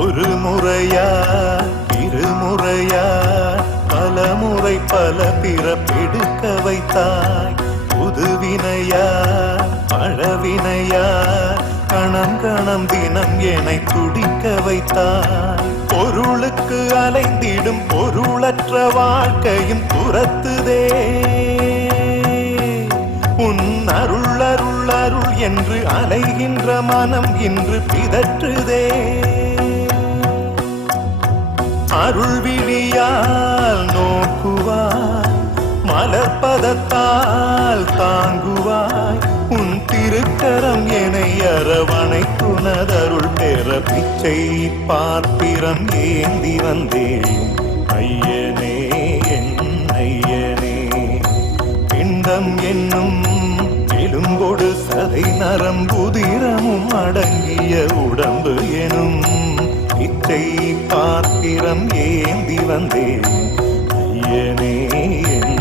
ஒரு முறையா இருமுறையா பலமுறை பல பிறப்பெடுக்க வைத்தாய். புதுவினையா பழவினையா கணம் கணம் தினம் என்னை துடிக்க வைத்தாய். பொருளுக்கு அலைந்திடும் பொருளற்ற வாழ்க்கையும் துரத்துதே. உன் அருள் அருள் அருள் என்று அலைகின்ற மனம் இன்று பிதற்றுதே. அருள் விழியால் நோக்குவாய், மலர்பதத்தால் தாங்குவாய். உன் திருக்கரம் என்னை அரவணைத்துனதருள் பெற பிச்சை பாத்திரம் ஏந்தி வந்தேன். ஐயனே என் ஐயனே, பிண்டம் என்னும் எலும்பொடு சதை நரம்புதிரமும் அடங்கிய உடம்பு எனும் பிச்சை பாத்திரம் ஏந்தி வந்தேன். ஐயனே என்